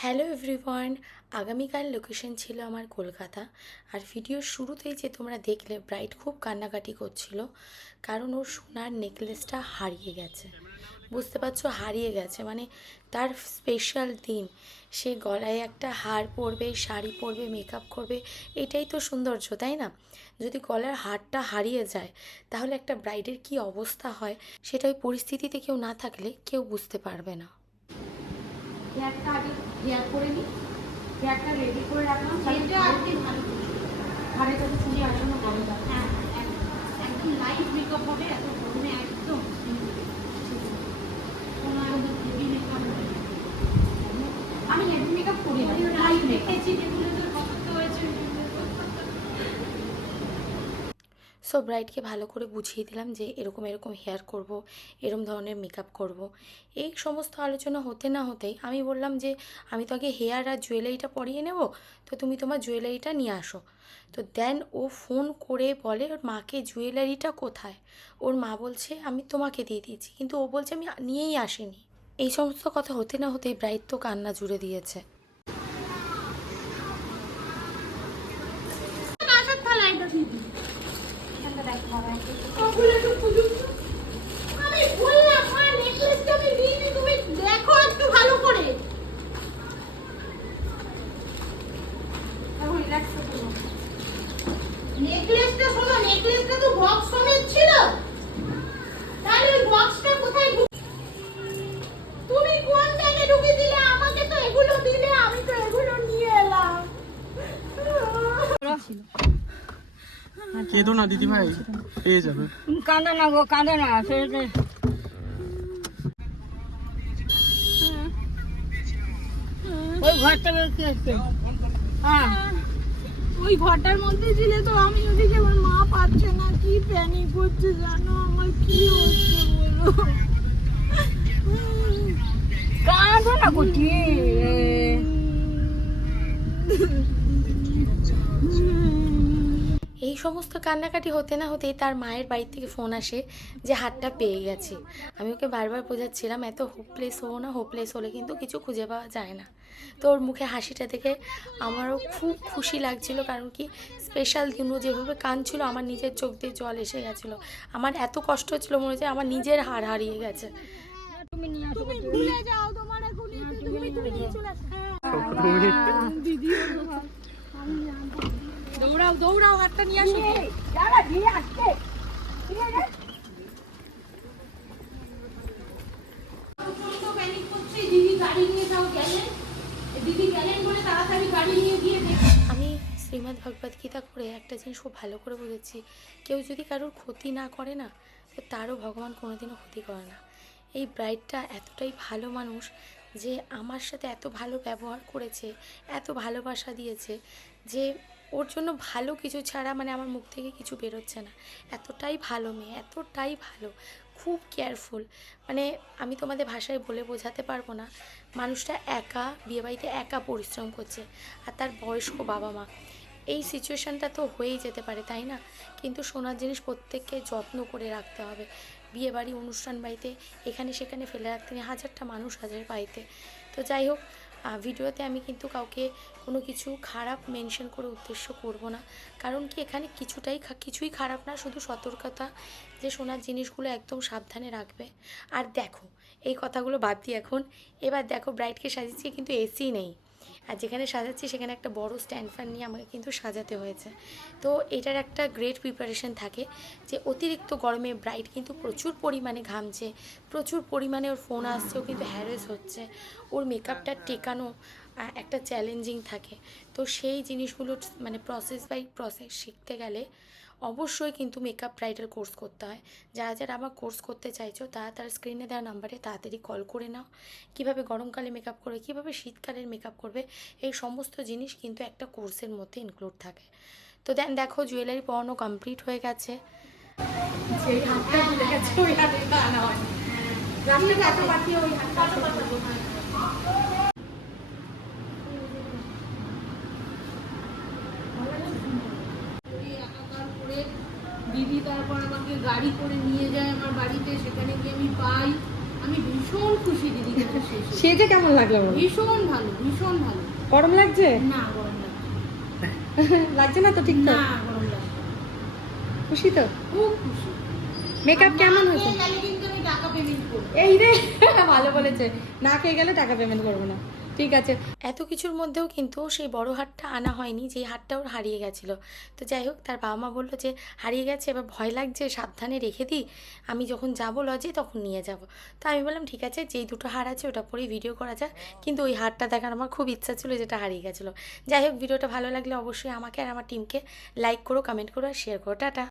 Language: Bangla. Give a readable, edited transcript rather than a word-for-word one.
হ্যালো এভরিওয়ান, আগামীকাল লোকেশন ছিল আমার কলকাতা। আর ভিডিওর শুরুতেই যে তোমরা দেখলে ব্রাইট খুব কান্নাকাটি করছিল, কারণ ওর সোনার নেকলেসটা হারিয়ে গেছে। বুঝতে পারছো, হারিয়ে গেছে মানে তার স্পেশাল দিন, সে গলায় একটা হার পরবে, শাড়ি পরবে, মেকআপ করবে, এটাই তো সৌন্দর্য, তাই না? যদি গলার হারটা হারিয়ে যায় তাহলে একটা ব্রাইডের কি অবস্থা হয়, সেটা ওই পরিস্থিতিতে কেউ না থাকলে কেউ বুঝতে পারবে না। হেয়ারটা আগে হেয়ার করে নিই, হেয়ারটা রেডি করে রাখলাম, তাহলে আপনি ভালো ঘরে কাছে চুলে আসানো হবে না। হ্যাঁ, একদম লাইট মেকআপ হবে, এত গরমে একদম কোনো একদম হেভি মেকআপ হবে। আমি হেভি মেকআপ করি না, লাইট দেখেছি যেগুলো তো পছন্দ হয়েছে। সো ব্রাইডকে ভালো করে বুঝিয়ে দিলাম যে এরকম এরকম হেয়ার করব, এরকম ধরনের মেকআপ করব। এই সমস্ত আলোচনা হতে না হতেই আমি বললাম যে আমি তো আগে হেয়ার আর জুয়েলারিটা পরিয়ে নেব, তো তুমি তোমার জুয়েলারিটা নিয়ে আসো। তো দেন ও ফোন করে বলে ওর মাকে জুয়েলারিটা কোথায়। ওর মা বলছে আমি তোমাকে দিয়ে দিয়েছি, কিন্তু ও বলছে আমি নিয়েই আসিনি। এই সমস্ত কথা হতে না হতেই ব্রাইড তো কান্না জুড়ে দিয়েছে। আমি বললাম আমার নেকলেসটা আমি দিইনি, তুমি দেখো একটু ভালো করে। নেকলেসটা শোনো, নেকলেসটা তো বক্স সমেত ছিল, তাহলে ওই বক্সটা কোথায় তুমি কোন জায়গায় ঢুকিয়ে দিলে? আমাকে তো এগুলো দিলে, আমি তো এগুলো নিয়ে এলাম। কেঁদো না দিদি ভাই, পেয়ে যাবে। কাঁদো না গো, কাঁদো না। ওই ঘরটা কি আছে? হ্যাঁ, ওই ঘরটার মধ্যে ছিল তো। আমি ওদিকে আমার মা পাচ্ছে না, কি প্যানিক করছে জানো, আমার কি হচ্ছে বলো। কাঁদো না কুটি। এই সমস্ত কান্নাকাটি হতে না হতেই তার মায়ের বাড়ি থেকে ফোন আসে যে হাতটা পেয়ে গেছি। আমি ওকে বারবার বোঝাচ্ছিলাম এত হোপলেস হবো না, হোপলেস হলে কিন্তু কিছু খুঁজে পাওয়া যায় না। তো ওর মুখে হাসিটা দেখে আমারও খুব খুশি লাগছিল, কারণ কি স্পেশাল দিন ও যেভাবে কাঁদছিল আমার নিজের চোখ দিয়ে জল এসে গেছিলো। আমার এত কষ্ট হচ্ছিলো, মনে হচ্ছে আমার নিজের হার হারিয়ে গেছে। তুমি নিয়ে আসো। তুমি ভুলে যাও, তোমার এখন তুমি নিয়ে চলে আসো। দিদি দৌড়াও দৌড়াও, হাতটা নিয়ে আসো। যারা দিয়ে আসছে প্যানিক করছে, দিদি গাড়ি নিয়ে যাও গেলেন, দিদি গেলেন বলে তাড়াতাড়ি গাড়ি নিয়ে গিয়ে আমি শ্রীমদ্ ভগবদ গীতা করে একটা জিনিস খুব ভালো করে বুঝেছি, কেউ যদি কারোর ক্ষতি না করে না, তো তারও ভগবান কোনোদিনও ক্ষতি করে না। এই ব্রাইডটা এতটাই ভালো মানুষ যে আমার সাথে এত ভালো ব্যবহার করেছে, এত ভালোবাসা দিয়েছে যে ওর জন্য ভালো কিছু ছাড়া মানে আমার মুখ থেকে কিছু বেরোচ্ছে না। এতটাই ভালো মেয়ে, এতটাই ভালো, খুব কেয়ারফুল। মানে আমি তোমাদের ভাষায় বলে বোঝাতে পারবো না। মানুষটা একা বিয়েবাড়িতে একা পরিশ্রম করছে, আর তার বয়স্ক বাবা মা। এই সিচুয়েশানটা তো হয়েই যেতে পারে, তাই না? কিন্তু সোনার জিনিস প্রত্যেককে যত্ন করে রাখতে হবে। বিয়েবাড়ি অনুষ্ঠান বাড়িতে এখানে সেখানে ফেলে রাখতে নেই, হাজারটা মানুষ হাজার বাড়িতে। তো যাই হোক, ভিডিওতে আমি কিন্তু কাউকে কোনো কিছু খারাপ মেনশন করে উদ্দেশ্য করব না, কারণ কি এখানে কিছুই খারাপ না, শুধু সতর্কতা যে সোনার জিনিসগুলো একদম সাবধানে রাখবে। আর দেখো, এই কথাগুলো বাদ দিয়ে এখন এবার দেখো ব্রাইডকে সাজিয়েছি কিন্তু এসি নেই, আর যেখানে সাজাচ্ছি সেখানে একটা বড় স্ট্যান্ড ফ্যান নিয়ে আমাকে কিন্তু সাজাতে হয়েছে। তো এটার একটা গ্রেট প্রিপারেশন থাকে যে অতিরিক্ত গরমে ব্রাইড কিন্তু প্রচুর পরিমাণে ঘামছে, প্রচুর পরিমাণে ওর ফোন আসছে, ও কিন্তু হ্যারেস হচ্ছে, ওর মেকআপটা টেকানো একটা চ্যালেঞ্জিং থাকে। তো সেই জিনিসগুলো মানে প্রসেস বাই প্রসেস শিখতে গেলে অবশ্যই কিন্তু মেকআপ ব্রাইডাল কোর্স করতে হয়। যারা যারা আমার কোর্স করতে চাইছো তারা তার স্ক্রিনে দেওয়া নাম্বারে তাড়াতাড়ি কল করে নাও। কীভাবে গরমকালে মেকআপ করবে, কীভাবে শীতকালের মেকআপ করবে, এই সমস্ত জিনিস কিন্তু একটা কোর্সের মধ্যে ইনক্লুড থাকে। তো দেন দেখো জুয়েলারি পরানো কমপ্লিট হয়ে গেছে। সেই হাতটা ভুলে গেছে, ওই হাতে আনা হয় রাস্তা কাটা পাঠিয়ে ওই হাতটা পাঠাবো। দিদি তারপর আমাকে গাড়ি করে নিয়ে যায় আমার বাড়িতে, সেখানে গিয়ে আমি পাই, আমি ভীষণ খুশি দিদিকে সেজে কেমন লাগলো বলো? ভীষণ ভালো, ভীষণ ভালো। গরম লাগছে? না গরম লাগছে লাগছে না তো ঠিক তো? না, গরম লাগছে না। খুশি তো? খুব খুশি। মেকআপ আর কেমন না হয়েছে? খেয়ে গেলে কিন্তু আমি টাকা পেমেন্ট করবো। এই রে ভালো বলেছে, না খেয়ে গেলে টাকা পেমেন্ট করবো না। ঠিক আছে। এত কিছুর মধ্যেও কিন্তু সেই বড় হারটা আনা হয়নি, যেই হারটা ওর হারিয়ে গেছিলো। তো যাই হোক, তার বাবা মা বললো যে হারিয়ে গেছে, এবার ভয় লাগছে, সাবধানে রেখে দিই, আমি যখন যাবো লজে তখন নিয়ে যাব। তো আমি বললাম ঠিক আছে, যেই দুটো হার আছে ওটা পরেই ভিডিও করা যাক, কিন্তু ওই হারটা দেখার আমার খুব ইচ্ছা ছিল যেটা হারিয়ে গেছিলো। যাই হোক, ভিডিওটা ভালো লাগলে অবশ্যই আমাকে আর আমার টিমকে লাইক করো, কমেন্ট করো আর শেয়ার করো। টাটা।